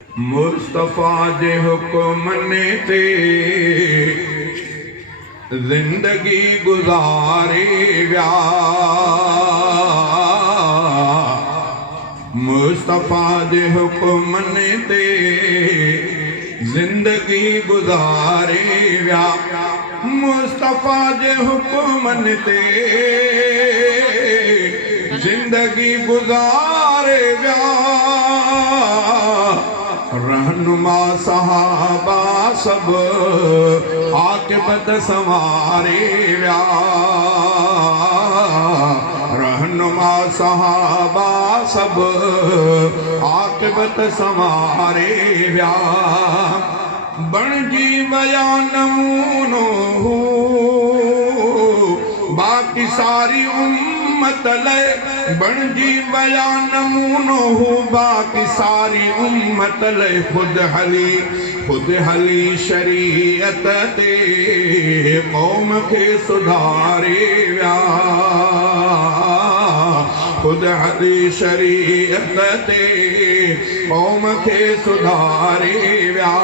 मुस्तफा जे हुक्मने ते जिंदगी गुजारे व्या। मुस्तफा जे हुक्मने ते जिंदगी गुजारे व्या। मुस्तफा जे हुक्मने ते जिंदगी गुजारे व्या। रहनुमा सहाबा सब आकिबत संवारे व्या। रहनुमा सहाबा सब आकिबत संवारे व्या। बणजी वया नमूनो बाकी सारी उम्मत ले। बणजी वया नमूनो बाकी सारी उम्मत ले। खुद हली शरीयत ते कौम के सुधारे व्या। खुद हली शरीयत ते कौम के सुधारे व्या।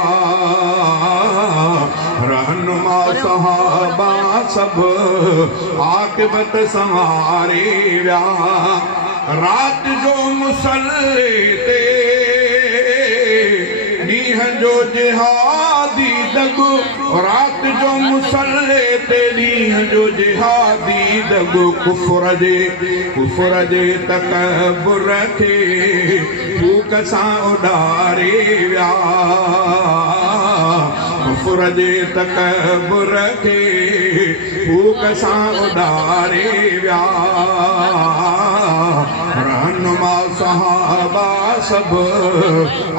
रहनुमा सहाबा सब आकिबत संवारे व्या। रात जो मुसल्ले ते नीह जो जिहादी दगो। रात जो मुसल्ले ते नीह जो जिहादी दगो। कुफर जे तकब्बुर खे फूक सां उॾारे व्या। कुफर जे तकब्बुर खे फूक सां उॾारे व्या। रहनुमा सहाबा सब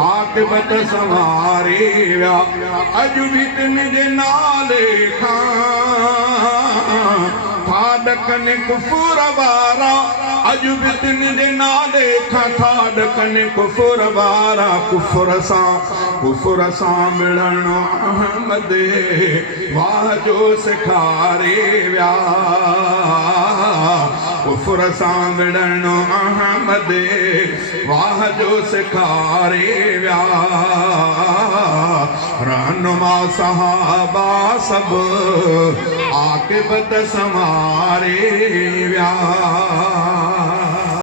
आकिबत संवारे व्या। अॼु भी तिन जे नाले खां था ॾकनि कुफर वारा। अॼु भी तिन जे नाले खां था ॾकनि कुफर वारा। कुफर सां मिलणो अहमद वाह जो सिखारे व्या। कुफर सां मिलणो अहमद वाह जो सिखारे व्या। रहनुमा सहाबा सब आकिबत संवारे व्या।